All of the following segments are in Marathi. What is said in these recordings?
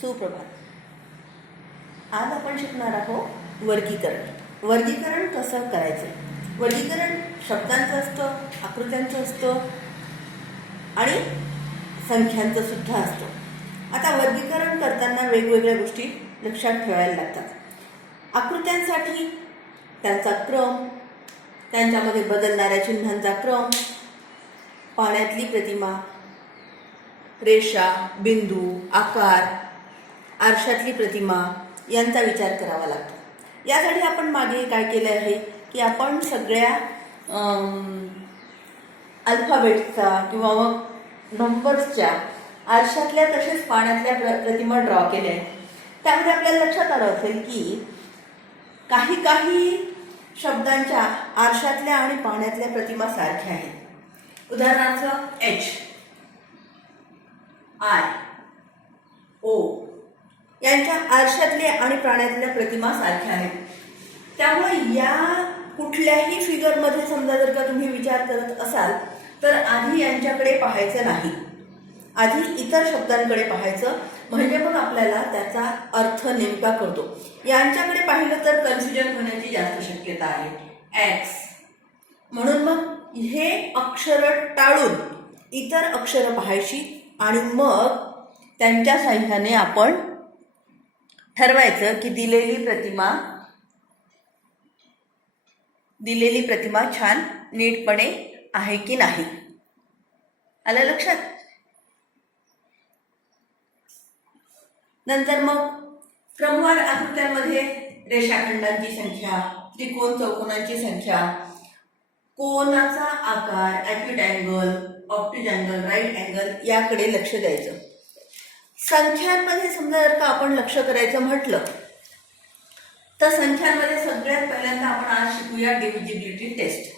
सुप्रभात. आज आपण शिकणार आहोत वर्गीकरण. वर्गीकरण कसं करायचं. वर्गीकरण शब्दांचं असतं, आकृत्यांचं असतं आणि संख्यांचं सुद्धा असतं. आता वर्गीकरण करताना वेगवेगळ्या गोष्टी लक्षात ठेवायला लागतात. आकृत्यांसाठी त्यांचा क्रम, त्यांच्यामध्ये बदलणाऱ्या चिन्हांचा क्रम, पाण्यातली प्रतिमा, रेषा, बिंदू, आकार, आरशातली प्रतिमा यांचा विचार करावा लागतो. यासाठी आपण मागे काय केलं आहे की आपण सगळ्या अल्फाबेटचा किंवा मग नंबर्सच्या आरशातल्या तसेच पाण्यातल्या प्रतिमा ड्रॉ केल्या आहेत. त्यामध्ये आपल्याला लक्षात आलं असेल की काही शब्दांच्या आरशातल्या आणि पाण्यातल्या प्रतिमा सारख्या आहेत. उदाहरणार्थ एच, आय, ओ यांच्या आरशातल्या आणि प्राण्यातल्या प्रतिमा सारख्या आहेत. त्यामुळे या कुठल्याही फिगरमध्ये समजा जर का तुम्ही विचार करत असाल तर आधी यांच्याकडे पाहायचं नाही, आधी इतर शब्दांकडे पाहायचं, म्हणजे मग आपल्याला त्याचा अर्थ नेमका कळतो. यांच्याकडे पाहिलं तर कन्फ्युजन होण्याची जास्त शक्यता आहे. एक्स म्हणून मग हे अक्षर टाळून इतर अक्षरं पाहायची आणि मग त्यांच्या साह्याने आपण ठरवायचं की दिलेली प्रतिमा छान नीटपणे आहे की नाही. आलं लक्षात. नंतर मग क्रमवार आकृत्यांमध्ये रेषाखंडांची संख्या, त्रिकोण चौकोनांची संख्या, कोनाचा आकार, acute angle, obtuse angle, right angle याकडे लक्ष द्यायचं. संख्यांमध्ये समजा जर का आपण लक्ष करायचं म्हटलं तर संख्यांमध्ये सगळ्यात पहिल्यांदा आपण आज शिकूया डिव्हिजिबिलिटी टेस्ट.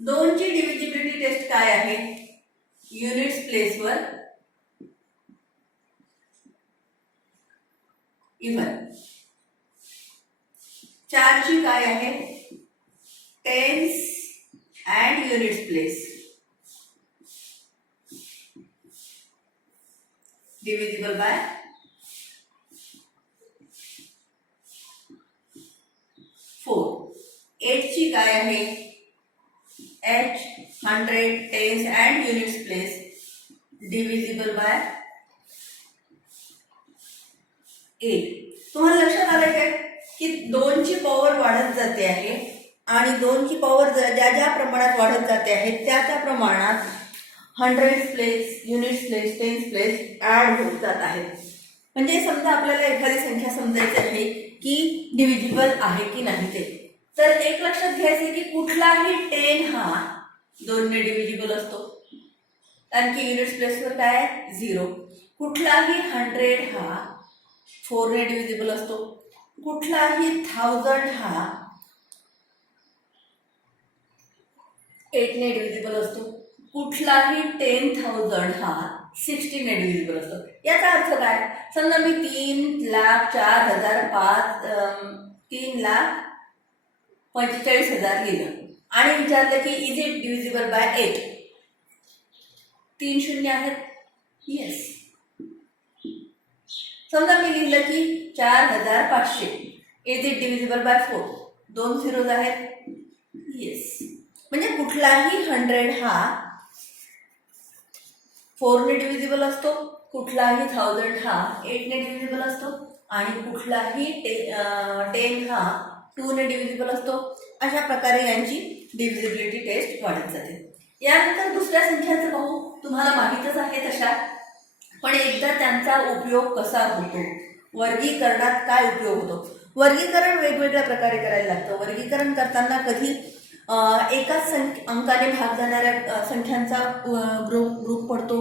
2ची डिव्हिजिबिलिटी टेस्ट काय आहे. युनिट्स प्लेसवर इव्हन. 4ची काय आहे. Tens and units place divisible by 4. 8ची काय आहे. h, 100, tens and units place divisible by 8. तुम्हाला लक्षात आलं काय की 2ची पॉवर वाढत जाते आहे आणि 2ची पॉवर ज्या प्रमाणात वाढत जाते आहे त्या प्रमाणात hundreds place, units place, tens place add होत जात आहेत. म्हणजे समजा आपल्याला एखादी संख्या समजायची आहे की डिव्हिजिबल आहे की नाही ते, तर एक लक्षात घ्यायचे की कुठलाही 10 हा 2 ने डिव्हिजिबल असतो, कारण की युनिट्स प्लेसवर काय आहे 0. कुठलाही 100 हा 4 ने डिव्हिजिबल असतो. कुठलाही 1000 हा 8 ने डिव्हिजिबल असतो. कुठलाही 10,000 हा 60 ने डिव्हिजिबल असतो. याचा अर्थ काय. समजा मी 3,04,000 लिहिलं आणि विचारलं की इज इट डिव्हिजिबल बाय 8. 3 शून्य आहेत. येस. समजा मी लिहिलं की 4,500 is it divisible by 4. 2 zeros आहेत. येस. म्हणजे कुठलाही 100 हा 4 ने डिव्हिजिबल असतो, कुठलाही 1000 हा 8 ने डिव्हिजिबल असतो आणि कुठलाही 10 हा 2 ने डिव्हिजिबल असतो. अशा प्रकारे यांची डिव्हिजिबिलिटी टेस्ट वाढत जाते. यानंतर दुसऱ्या संख्यांचं पाहू. तुम्हाला माहीतच आहे तशा, पण एकदा त्यांचा उपयोग कसा होतो, वर्गीकरणात काय उपयोग होतो. वर्गीकरण वेगवेगळ्या प्रकारे करायला लागतं. वर्गीकरण करताना कधी एकाच अंकाने भाग जाणाऱ्या संख्यांचा ग्रुप पडतो,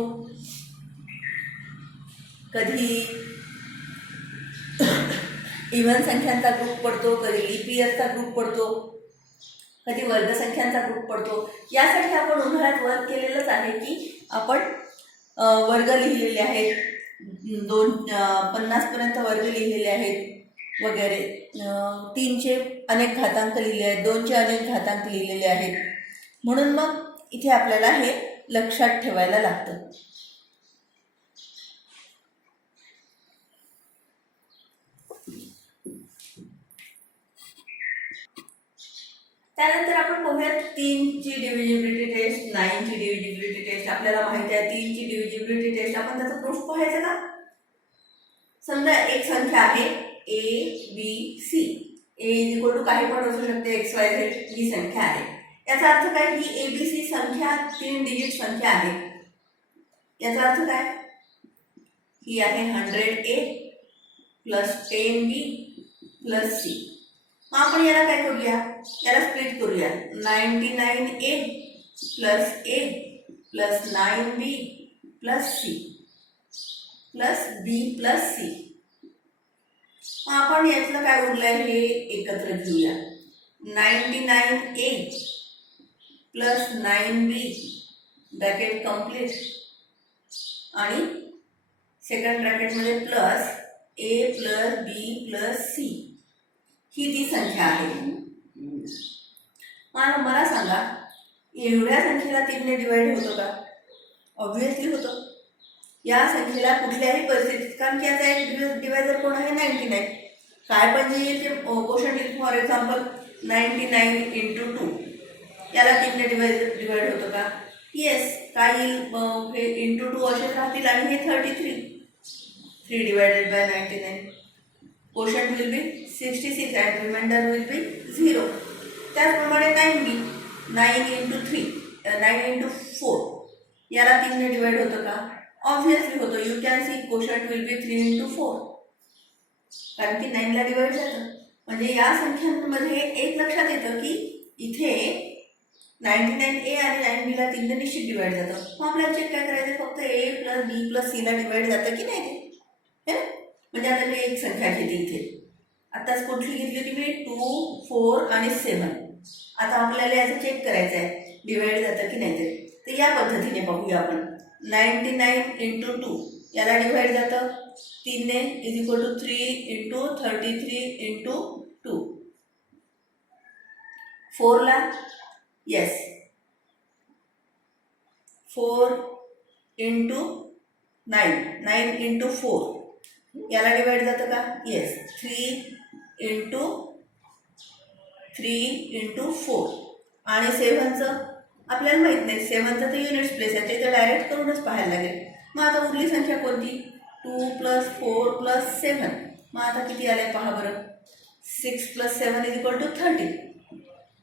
कधी इव्हन संख्यांचा ग्रुप पडतो, कधी लीप इयरचा ग्रुप पडतो, कधी वर्गसंख्यांचा ग्रुप पडतो. यासाठी आपण उन्हाळ्यात वर्क केलेलंच आहे की आपण वर्ग लिहिलेले आहेत, 50 पर्यंत वर्ग लिहिलेले आहेत वगैरे. 3चे अनेक घातांक लिहिले आहेत, 2चे अनेक घातांक लिहिलेले आहेत. म्हणून मग इथे आपल्याला हे लक्षात ठेवायला लागतं. त्यानंतर आपण पाहूयात 3ची डिव्हिजिबिलिटी टेस्ट, 9ची डिव्हिजिबिलिटी टेस्ट. आपल्याला माहिती आहे 3ची डिव्हिजिबिलिटी टेस्ट. आपण त्याचं प्रूफ पाहायचं का? समजा एक संख्या आहे ABC. A is equal to काही पण असू शकते, XYZ ही संख्या आहे. याचा अर्थ काय? ही ABC संख्या 3 डिजिट संख्या आहे. याचा अर्थ काय? ही आहे 100A plus 10B plus C. मग आपण याला काय करूया? याला स्प्लिट करूया. 99A plus A plus 9B plus C plus B plus C. मग आपण यातलं काय उरलंय हे एकत्र घेऊया. 99A plus 9B bracket complete आणि सेकंड ब्रॅकेटमध्ये plus A plus B plus C ही ती संख्या आहे. मला सांगा, एवढ्या संख्येला 3 ने डिवाइड होतो का? ऑब्व्हियसली होतो. या संख्येला कुठल्याही परिस्थितीत, कारण की याचा एक डिवायझर कोण आहे? 99. काय पण जे येईल ते क्वोशंट येईल. फॉर एक्झाम्पल 99 इंटू 2 याला 3 ने डिवाइड होतो का? येस. काय येईल? हे इंटू 2 असेच राहतील आणि हे 33. 3 divided by 99. Quotient will be 66 and remainder will be 0. त्याचप्रमाणे 9B, 9 इंटू 3, 9 इंटू 4 याला 3 ने डिवाइड होतं का? ऑब्व्हियसली होतो. You can see quotient will be 3 into 4, कारण की 9 ला डिवाइड जातं. म्हणजे या संख्यांमध्ये एक लक्षात येतं की इथे 99A आणि 9B ला 3 ने निश्चित डिवाइड जातं. मग आपल्याला चेक काय करायचं? फक्त A plus B plus C ला डिवाइड जातं की नाही ते. म्हणजे आता मी एक संख्या घेते इथे. आताच कुठली घेतली होती मी? 2, 4 आणि 7. आता आपल्याला याचं चेक करायचं आहे डिवाइड जातं की नाही ते. तर या पद्धतीने पाहूया आपण. 99 इंटू 2 याला डिवाइड जातं 3 ने, is equal to 3 into 33 into 2. 4 ला, येस, 4 इंटू 9 इंटू 4 याला डिवाइड जातं का? येस. 3 इंटू 4 आणि 7चं आपल्याला माहित नाही. 7चं तर युनिट्स प्लेस आहे, ते तर डायरेक्ट करूनच पाहायला लागेल. मग आता उरली संख्या कोणती? 2 प्लस 4 प्लस 7. मग आता किती आले पहा बरं. 6 प्लस 7 इज इक्वल टू 13.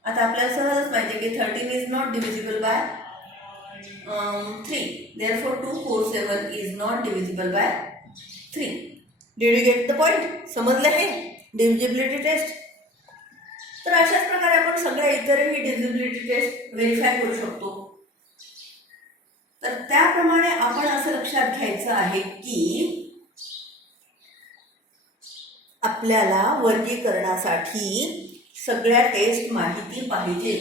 आता आपल्याला सहजच माहिती आहे की 13 is not divisible by 3. Therefore 247 is not divisible by 3. Did you get the point? समजलं हे डिव्हिजिबिलिटी टेस्ट. तर अशाच प्रकारे आपण सगळ्या इतरही डिव्हिजिबिलिटी टेस्ट व्हेरीफाय करू शकतो. तर त्याप्रमाणे आपण असं लक्षात घ्यायचं आहे की आपल्याला वर्गीकरणासाठी सगळ्या टेस्ट माहिती पाहिजे.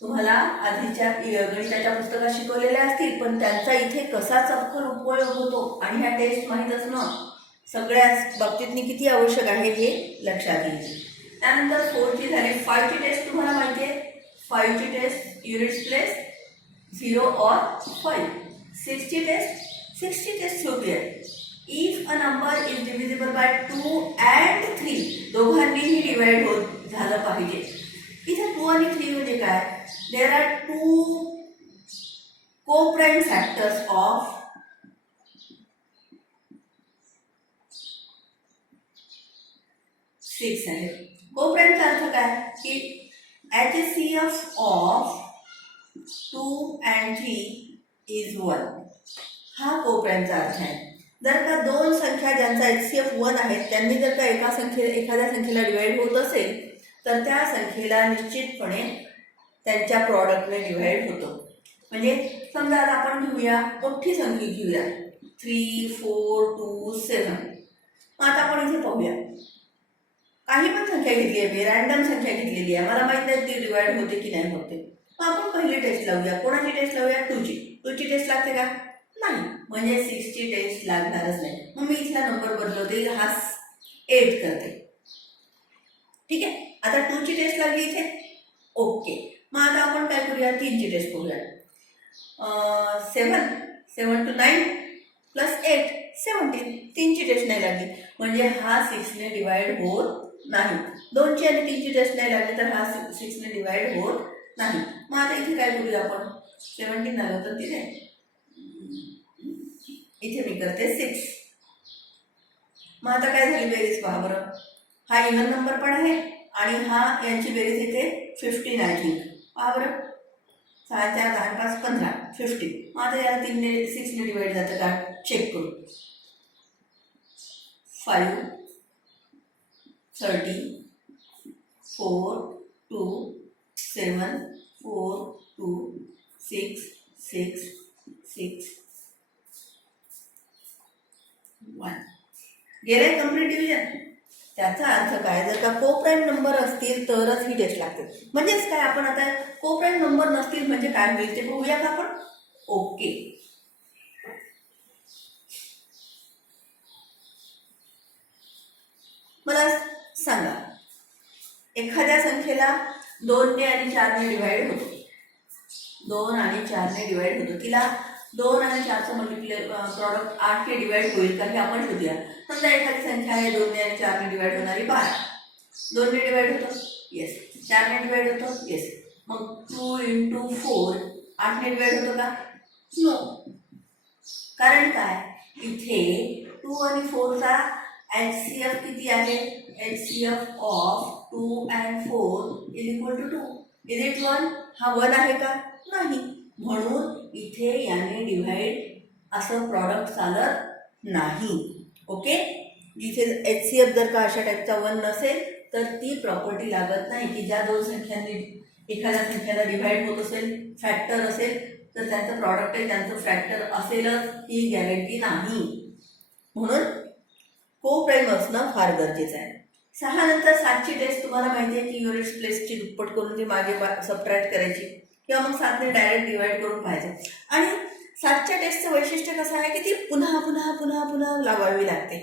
तुम्हाला आधीच्या गणिताच्या पुस्तकात शिकवलेल्या असतील, पण त्यांचा इथे कसा चपखल उपयोग होतो आणि ह्या टेस्ट माहीत असणं सगळ्याच बाबतीतनी किती आवश्यक आहे हे लक्षात येईल. त्यानंतर 4ची झाली. 5ची टेस्ट तुम्हाला माहिती आहे. 5ची टेस्ट युनिट्स प्लेस 0 और 5. 6ची टेस्ट सोपी आहे. If a number is divisible by 2 and 3 दोघांनीही डिवाइड होत झालं पाहिजे. इथे 2 आणि 3 म्हणजे काय? There are 2 co-prime factors of 6 आहे. को-प्राइमचा अर्थ काय? की HCF ऑफ 2 and 3 इज 1. हा को-प्राइमचा अर्थ आहे. जर का दोन संख्या ज्यांचा HCF 1 आहेत त्यांनी जर का एखाद्या संख्येला डिवाइड होत असेल तर त्या संख्येला निश्चितपणे त्यांच्या प्रॉडक्टने डिवाइड होतो. म्हणजे समजा आता आपण घेऊया मोठी संख्या घेऊया 3, 4, 2, 7. आता आपण इथे पाहूया. काही पण संख्या घेतली आहे मी, रॅन्डम संख्या घेतलेली आहे, मला माहित नाही ती डिवाइड होते की नाही होते. मग आपण पहिली टेस्ट लावूया. कोणाची टेस्ट लावूया? 2ची टेस्ट लागते का? नाही. म्हणजे 6ची टेस्ट लागणारच नाही. मग मी इथला नंबर बदलवते, हा 8 करते. ठीक आहे. आता 2ची टेस्ट लागली इथे. ओके. मग आता आपण काय करूया? 3ची टेस्ट करूया. 7 to 9 प्लस 8 17. 3ची टेस्ट नाही लागली म्हणजे हा 6 ने डिवाइड होत नाही. 2ची आणि 3ची टेस्ट नाही लागली तर हा 6ने डिवाइड होत नाही. मग आता इथे काय करूया आपण, 17 आलं तर तिथे इथे मी करते 6. मग आता काय झाली बेरीज पहा बरं, हा इव्हन नंबर पण आहे आणि हा यांची बेरीज इथे 15 आय थिंक. पहा बरं, 6 4 10 5 15 15. मग आता याला 3ने 6ने डिवाइड जातं का चेक करू. 5 30 4 2 7 4 2 6 6 6 1. गेले कम्प्लीट डिव्हिजन. त्याचा अर्थ काय, जर का को प्राईम नंबर असतील तरच ही टेस्ट लागते. म्हणजेच काय, आपण आता को प्राईम नंबर नसतील म्हणजे काय होईल ते बघूया का आपण. ओके, मला सांगा, एखाद्या संख्येला 2ने आणि 4ने डिवाइड होतो. 2 आणि 4ने डिवाइड होतो. तिला 2 आणि 4चं प्रॉडक्ट 8ने डिवाइड होईल का हे आपण शोधूया. समजा एखादी संख्या आहे 2ने आणि 4ने डिवाइड होणारी 12. 2ने डिवाइड होतं, येस. 4ने डिवाइड होतं, येस. मग 2 × 4 8ने डिवाइड होतं का, नो. कारण काय, इथे 2 आणि 4चा HCF किती आहे, HCF of 2 and 4 is equal to 2. Is it 1? हा 1 आहे का, नाही. म्हणून इथे याने डिव्हाइड असं प्रॉडक्ट चालत नाही. ओके, जिथे HCF जर का अशा टाईपचा 1 नसेल तर ती प्रॉपर्टी लागत नाही की ज्या दोन संख्यांनी एखाद्या संख्याला डिव्हाइड होत असेल, फॅक्टर असेल तर त्यांचं प्रॉडक्ट आहे त्यांचं फॅक्टर असेलच ही गॅरंटी नाही. म्हणून को प्राईम असणं फार गरजेचं आहे. 6 नंतर 7ची टेस्ट तुम्हाला माहिती आहे की युनिट्स प्लेसची दुप्पट करून ती मागे सबट्रॅक्ट करायची किंवा मग 7ने डायरेक्ट डिवाइड करून पाहायचं. आणि 7च्या टेस्टचं वैशिष्ट्य कसं आहे की ती पुन्हा पुन्हा पुन्हा पुन्हा लावावी लागते.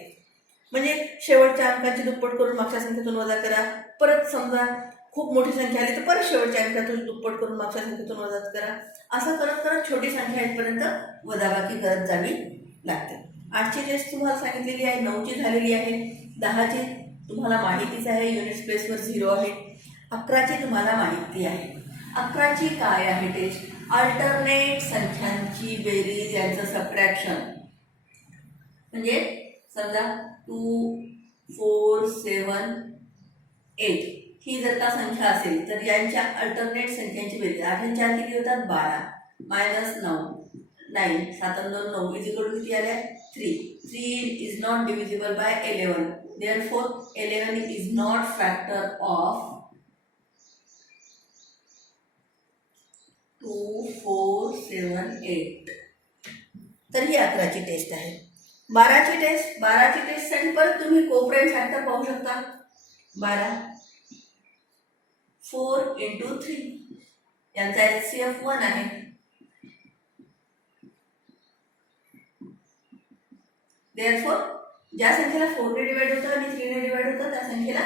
म्हणजे शेवटच्या अंकाची दुप्पट करून मागच्या संख्येतून वजा करा, परत समजा खूप मोठी संख्या आली तर परत शेवटच्या अंकातून दुप्पट करून मागच्या संख्येतून वजा करा. असं करत करत छोटी संख्या येईपर्यंत वजाबाकी करत जावी लागते. 8ची टेस्ट तुम्हाला सांगितलेली आहे, 9ची झालेली आहे, 10ची तुम्हाला माहितीच आहे, युनिट प्लेसवर 0 आहे. 11ची तुम्हाला माहिती आहे. 11ची काय आहे टेस्ट, अल्टरनेट संख्यांची बेरीज यांचं सबट्रॅक्शन. म्हणजे समजा 2 4 7 8 ही जर का संख्या असेल तर यांच्या अल्टरनेट संख्यांची बेरीज 8 आणि 4 किती होतात 12 मायनस 9 9 7 आणि 2 9 इज इक्वल टू किती आल्या 3. 3 is not divisible by 11. Therefore 11 is not factor of 2 4 7 8. तर ही 11ची टेस्ट आहे. 12ची टेस्ट साठी परत तुम्ही कोप्राईम फॅक्टर पाहू शकता. 12 4 × 3 यांचा HCF 1 आहे. Therefore ज्या संख्येला 4ने डिवाइड होतं आणि 3ने डिवाइड होतं त्या संख्येला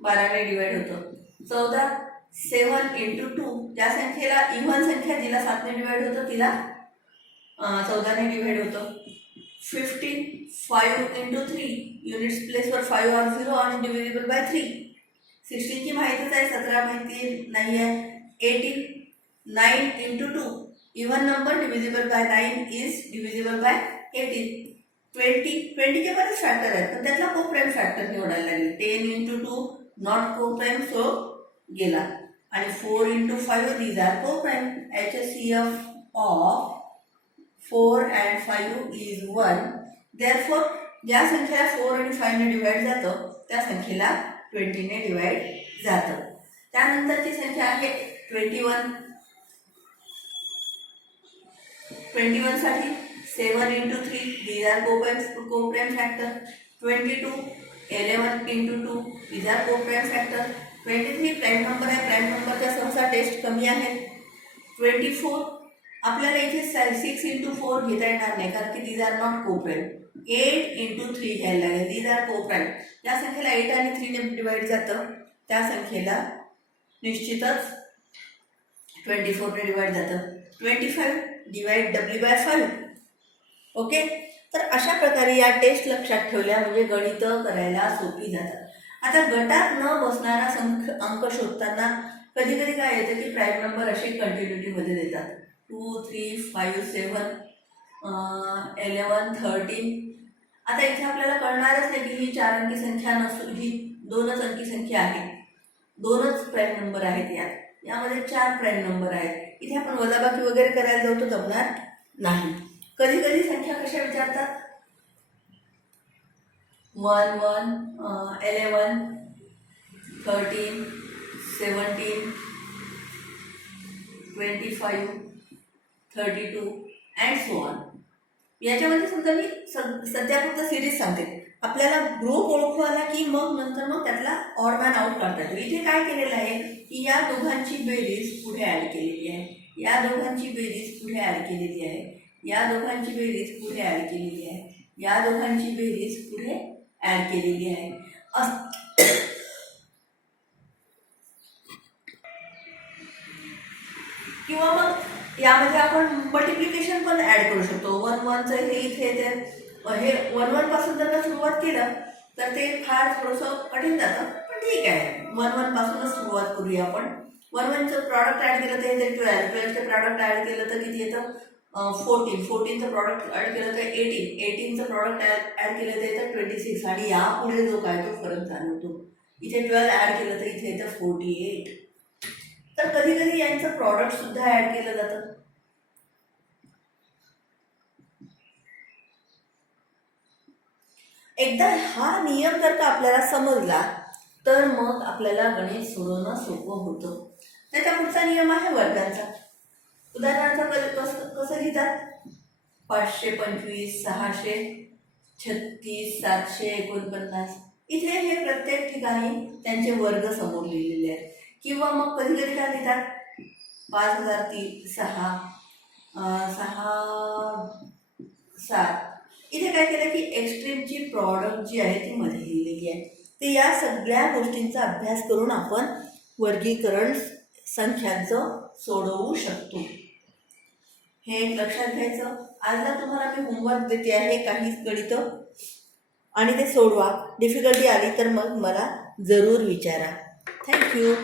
12ने डिवाइड होतं. 14 7 × 2 ज्या संख्येला इव्हन संख्या जिला 7ने डिवाइड होतं तिला 14ने डिवाइड होतं. 15 5 × 3 युनिट्स प्लेसवर 5 और 0 आणि डिव्हिजिबल बाय 3. 16ची माहितीच आहे, 17 माहिती नाही आहे. 18 9 × 2 even number divisible by 9 is divisible by 18. 20चे बरेच फॅक्टर आहेत पण त्यातला को प्राईम फॅक्टर निवडायला लागेल. 10 × 2 नॉट को प्राईम सो गेला. आणि 4 × 5 दीज आर को prime. HCF of 4 and 5 is 1. Therefore ज्या संख्येला 4 आणि 5 ने डिवाइड जातं त्या संख्येला 20ने डिवाइड जातं. त्यानंतरची संख्या आहे 21. 21 साठी 7 × 3 these are co-prime factor. 22 11 × 2 these are co-prime factor. 23 prime number आहे, प्राईम नंबरच्या सहसा टेस्ट कमी आहे. 24 आपल्याला इथे 6 × 4 घेता येणार नाही कारण की these are not co-prime. 8 × 3 घ्यायला लागेल, these are co-prime. ज्या संख्येला 8 आणि 3 ने डिवाइड जातं त्या संख्येला निश्चितच 24 ने डिवाइड जातं. 25 डिवाइड W/5. ओके, तर अशा प्रकारे या टेस्ट लक्षात ठेवल्या म्हणजे गणितं करायला सोपी जातात. आता गटात न बसणारा अंक शोधताना कधी कधी काय येतं की प्राईम नंबर असे कंटिन्युटीमध्ये देतात 2, 3, 5, 7, 11, 13. आता इथे आपल्याला कळणारच नाही की ही 4 अंकी संख्या नसून ही 2च अंकी संख्या आहे, 2च प्राईम नंबर आहेत. यामध्ये 4 प्राईम नंबर आहेत. इथे आपण वजाबाकी वगैरे करायला जाऊ तर जमणार नाही. कधी कधी संख्या कशा विचारतात 1, 1, 11, 13, 17, 25, 32 अँड सो ऑन. याच्यामध्ये समजा मी सध्या फक्त सिरीज सांगते. आपल्याला ग्रुप ओळखू आला की नंतर त्यातला ऑड मॅन आउट काढता येतो. इथे काय केलेलं आहे की या दोघांची बेरीज पुढे ॲड केलेली आहे, या दोघांची बेरीज पुढे ॲड केलेली आहे, या दोघांची बेरीज पुढे ॲड केलेली आहे, या दोघांची बेरीज पुढे ॲड केलेली आहे. किंवा मग यामध्ये आपण मल्टिप्लिकेशन पण ॲड करू शकतो. 1, 1चं हे इथे हे 1, 1 पासून जर का सुरुवात केलं तर ते फार थोडंसं कठीण जातं, पण ठीक आहे. 1, 1 पासूनच सुरुवात करूया आपण. 1, 1चं प्रॉडक्ट ॲड केलं तर येते 12, 12चं प्रॉडक्ट ॲड केलं तर किती येतं 14, 14चं प्रॉडक्ट ॲड केलं तर 18, 18चं प्रॉडक्ट ॲड केलं तर येतं 26 आणि यापुढे जो काय तो फरक जाणवतो. इथे 12 ॲड केलं तर इथे येतं 48. तर कधी कधी यांचं प्रॉडक्ट सुद्धा ऍड केलं जातं. एकदा हा नियम जर का आपल्याला समजला तर मग आपल्याला गणित सोडवणं सोपं होतं. त्याचा पुढचा नियम आहे वर्गांचा. उदाहरणार्थ कसं लिहितात 525, 636, 749. इथे हे प्रत्येक ठिकाणी त्यांचे वर्ग समोर लिहिलेले आहेत. किंवा मग कधी कधी काय लिहितात 5006, 6, 7. इथे काय केलं की एक्स्ट्रीमची प्रॉडक्ट जी आहे ती मध्ये लिहिलेली आहे. ते या सगळ्या गोष्टींचा अभ्यास करून आपण वर्गीकरण संख्यांचं सोडवू शकतो. हे एक लक्षात घ्यायचं. आजला तुम्हाला मी होमवर्क देते आहे काही गणित आणि ते सोडवा. डिफिकल्टी आली तर मग मला जरूर विचारा. थँक्यू.